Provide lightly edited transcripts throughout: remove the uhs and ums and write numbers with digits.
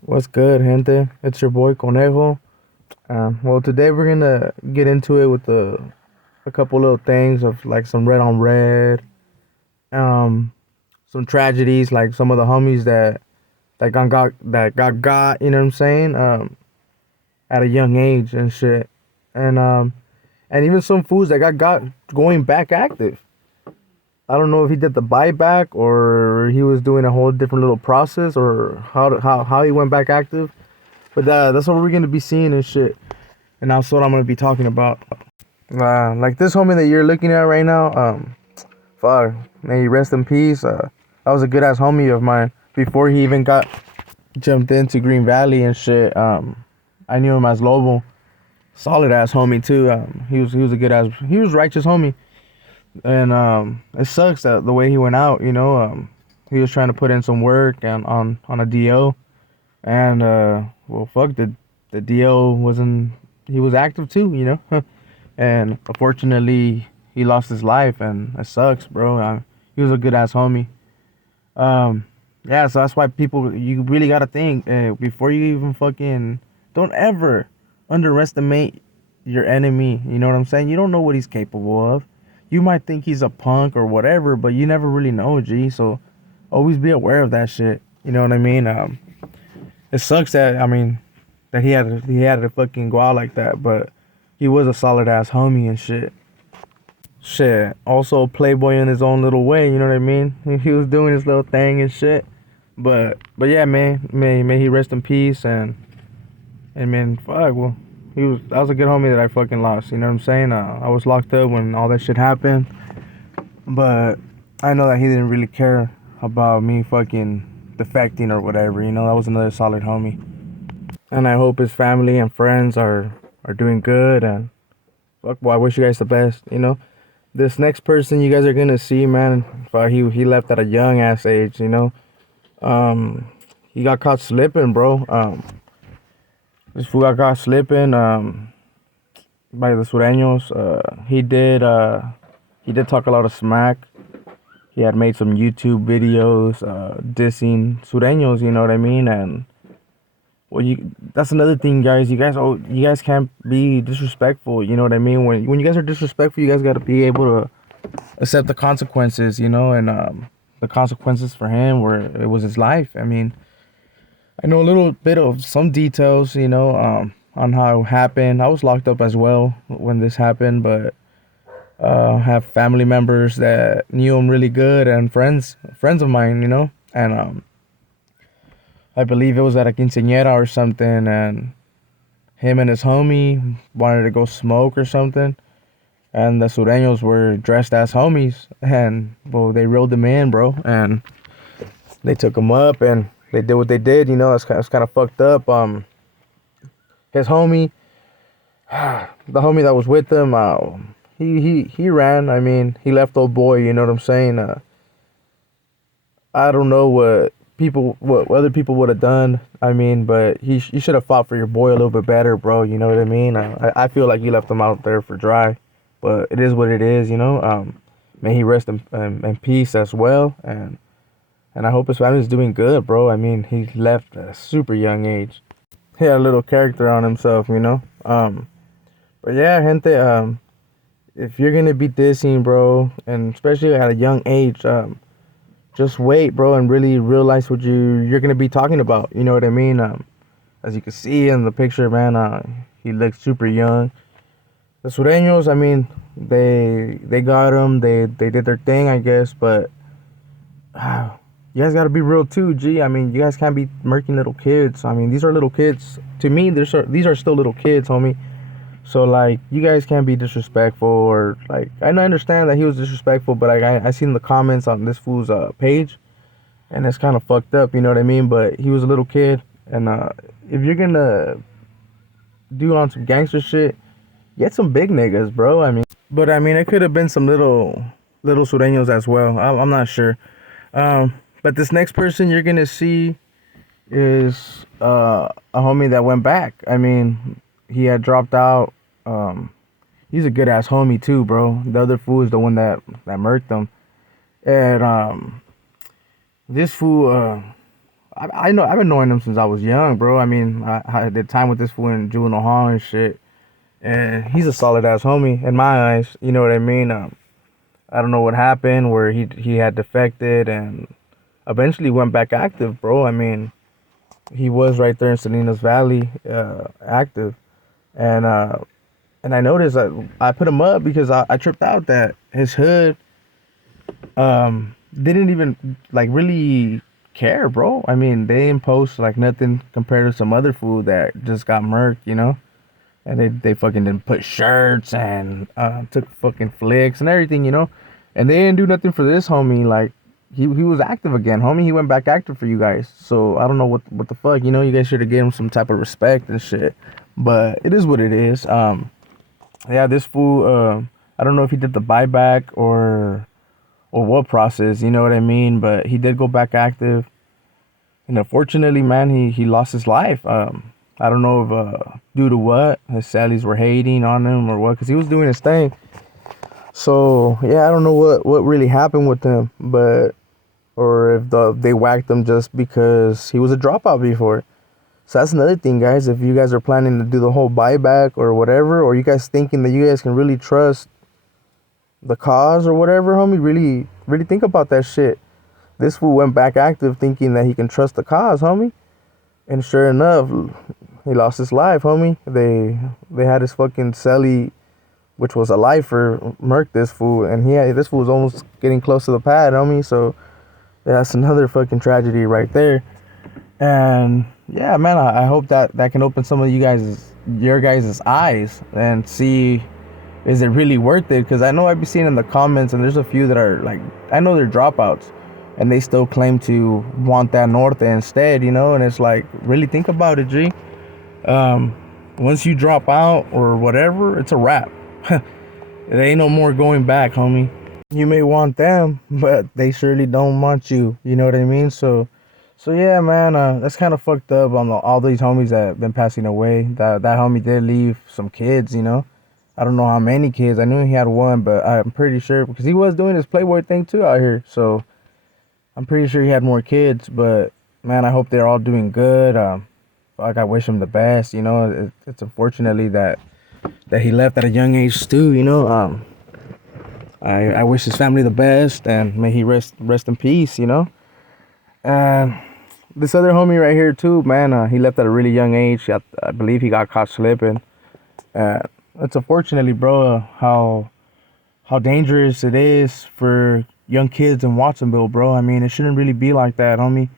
What's good, gente? It's your boy Conejo. Well, today we're gonna get into it with a couple little things of like some red on red, um, some tragedies, like some of the homies that got, you know what I'm saying? At a young age and shit, and even some fools that got going back active. I don't know if he did the buyback or he was doing a whole different little process or how he went back active. But that's what we're gonna be seeing and shit. And that's what I'm gonna be talking about. Like this homie that you're looking at right now, fuck, may he rest in peace. That was a good ass homie of mine before he even got jumped into Green Valley and shit. I knew him as Lobo, solid ass homie too. He was a good ass, he was righteous homie, and it sucks that the way he went out. He was trying to put in some work and on a DO, and well, fuck, the DO wasn't. He was active too, and unfortunately he lost his life, and it sucks, bro. He was a good ass homie. Um, yeah, so that's why people, you really gotta think before you even fucking, don't ever underestimate your enemy. You know what I'm saying? You don't know what he's capable of. You might think he's a punk or whatever, but you never really know, G. So always be aware of that shit. You know what I mean? It sucks that, that he had to fucking go out like that, but he was a solid ass homie and shit. Shit. Also a playboy in his own little way, you know what I mean? He was doing his little thing and shit. But yeah, man, may he rest in peace, and man, fuck, well, that was a good homie that I fucking lost, you know what I'm saying? I was locked up when all that shit happened, but I know that he didn't really care about me fucking defecting or whatever, that was another solid homie. And I hope his family and friends are doing good, and fuck, well, I wish you guys the best, This next person you guys are gonna see, man, fuck, he left at a young ass age. Um, he got caught slipping, bro. This fool got caught slipping, by the Sureños. He did talk a lot of smack. He had made some YouTube videos, dissing Sureños, you know what I mean? And well, that's another thing, guys. You guys can't be disrespectful. You know what I mean? When you guys are disrespectful, you guys got to be able to accept the consequences. And the consequences for him were it was his life. I know a little bit of some details. On how it happened. I was locked up as well when this happened, but have family members that knew him really good and friends of mine. And I believe it was at a quinceañera or something, and him and his homie wanted to go smoke or something, and the Sureños were dressed as homies, and well, they reeled him in, bro, and they took him up, and they did what they did. It's kind of fucked up. His homie, the homie that was with him, he ran. He left old boy. You know what I'm saying? I don't know what other people would have done. But you should have fought for your boy a little bit better, bro. You know what I mean? I feel like you left him out there for dry, but it is what it is. May he rest in peace as well, and I hope his family's doing good, bro. He left at a super young age. He had a little character on himself. But yeah, gente. If you're gonna be dissing, bro, and especially at a young age, just wait, bro, and really realize what you're gonna be talking about. You know what I mean? As you can see in the picture, man, he looks super young. The Sureños, they got him. They did their thing, I guess, but you guys gotta be real too, G. You guys can't be murking little kids. These are little kids. To me, these are still little kids, homie. So like, you guys can't be disrespectful, or like, I understand that he was disrespectful, but like, I seen the comments on this fool's page, and it's kind of fucked up, you know what I mean? But he was a little kid, and if you're gonna do on some gangster shit, get some big niggas, bro. But it could have been some little Sureños as well. I'm not sure. But this next person you're gonna see is a homie that went back. He had dropped out. He's a good ass homie too, bro. The other fool is the one that murked him, and this fool I know I've been knowing him since I was young, bro. I mean, I did time with this fool in juvenile hall and shit, and he's a solid ass homie in my eyes. You know what I mean? I don't know what happened where he had defected and eventually went back active, bro. I mean, he was right there in Salinas Valley, active, and uh, and I noticed I put him up because I tripped out that his hood didn't even like really care, bro. I mean, they didn't post like nothing compared to some other food that just got murked, you know. And they fucking didn't put shirts and took fucking flicks and everything, you know. And they didn't do nothing for this homie. Like he was active again, homie. He went back active for you guys. So I don't know what the fuck, you know. You guys should have given him some type of respect and shit. But it is what it is. Yeah, this fool. I don't know if he did the buyback or what process. You know what I mean? But he did go back active. And unfortunately, man, he lost his life. I don't know if due to what his Sallies were hating on him or what, because he was doing his thing. So yeah, I don't know what really happened with him, but or if they whacked him just because he was a dropout before. So that's another thing, guys. If you guys are planning to do the whole buyback or whatever, or you guys thinking that you guys can really trust the cause or whatever, homie, really think about that shit. This fool went back active thinking that he can trust the cause, homie. And sure enough, he lost his life, homie. They had his fucking celly, which was a lifer, murk this fool, and this fool was almost getting close to the pad, homie. So yeah, that's another fucking tragedy right there. And yeah, man, I hope that can open some of your guys' eyes and see, is it really worth it? Because I know I've been seeing in the comments, and there's a few that are like, I know they're dropouts, and they still claim to want that norte instead, you know. And it's like, really think about it, G. Once you drop out or whatever, it's a wrap. There ain't no more going back, homie. You may want them, but they surely don't want you. You know what I mean? So yeah, man. That's kind of fucked up on all these homies that have been passing away. That homie did leave some kids, you know. I don't know how many kids. I knew he had one, but I'm pretty sure because he was doing his Playboy thing too out here. So I'm pretty sure he had more kids. But man, I hope they're all doing good. Like I wish him the best. You know, it's unfortunately that he left at a young age too. You know, I wish his family the best, and may he rest in peace. You know, and this other homie right here too, man. He left at a really young age. I believe he got caught slipping. It's unfortunately, bro, how dangerous it is for young kids in Watsonville, bro. I mean, it shouldn't really be like that, homie.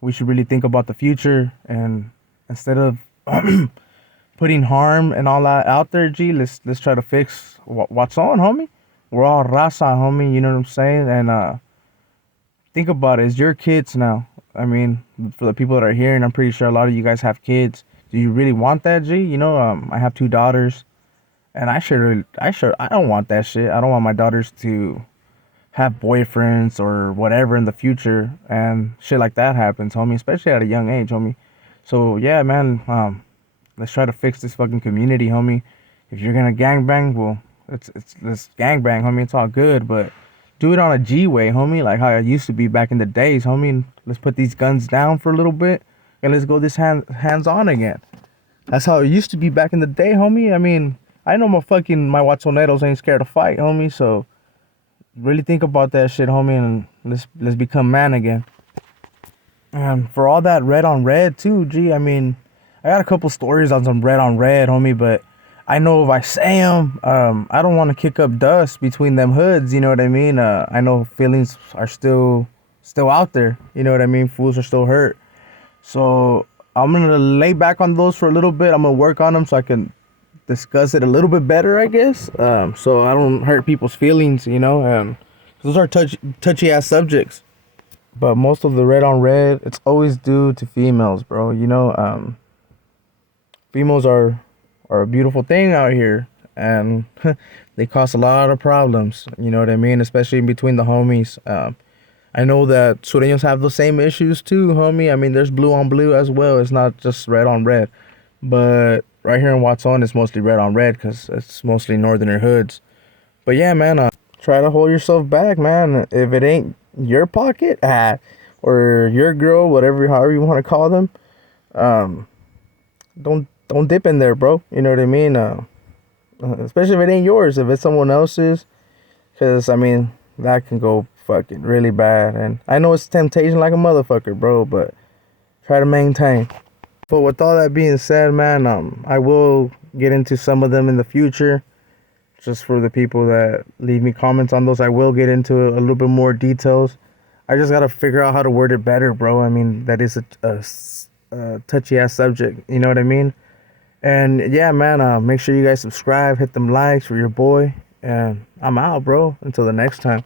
We should really think about the future, and instead of putting harm and all that out there, G, let's try to fix what's on, homie. We're all raza, homie. You know what I'm saying? And think about it. It's your kids now. I mean, for the people that are here, and I'm pretty sure a lot of you guys have kids. Do you really want that, G? You know, I have 2 daughters, and I don't want that shit. I don't want my daughters to have boyfriends or whatever in the future, and shit like that happens, homie, especially at a young age, homie. So yeah, man, let's try to fix this fucking community, homie. If you're gonna gangbang, well, let's gangbang, homie. It's all good, but do it on a G way, homie, like how it used to be back in the days, homie. Let's put these guns down for a little bit, and let's go this hands on again. That's how it used to be back in the day, homie. I mean, I know my Watsoneros ain't scared to fight, homie. So really think about that shit, homie, and let's become man again. And for all that red on red too, G. I mean, I got a couple stories on some red on red, homie, but I know if I say them, I don't want to kick up dust between them hoods. You know what I mean? I know feelings are still out there. You know what I mean? Fools are still hurt. So I'm gonna lay back on those for a little bit. I'm gonna work on them so I can discuss it a little bit better, I guess. So I don't hurt people's feelings, you know. Those are touchy ass subjects. But most of the red on red, it's always due to females, bro. You know, females are a beautiful thing out here, and they cause a lot of problems. You know what I mean? Especially in between the homies. I know that Sureños have the same issues too, homie. I mean, there's blue on blue as well. It's not just red on red. But right here in Watson, it's mostly red on red because it's mostly northerner hoods. But yeah, man, try to hold yourself back, man. If it ain't your pocket, or your girl, whatever, however you want to call them, um, don't dip in there, bro. You know what I mean? Especially if it ain't yours, if it's someone else's, because I mean that can go fucking really bad. And I know it's temptation like a motherfucker, bro, but try to maintain. But with all that being said, man, I will get into some of them in the future. Just for the people that leave me comments on those, I will get into a little bit more details. I just gotta figure out how to word it better, bro. I mean, that is a touchy ass subject. You know what I mean? And yeah, man, make sure you guys subscribe, hit them likes for your boy, and I'm out, bro. Until the next time.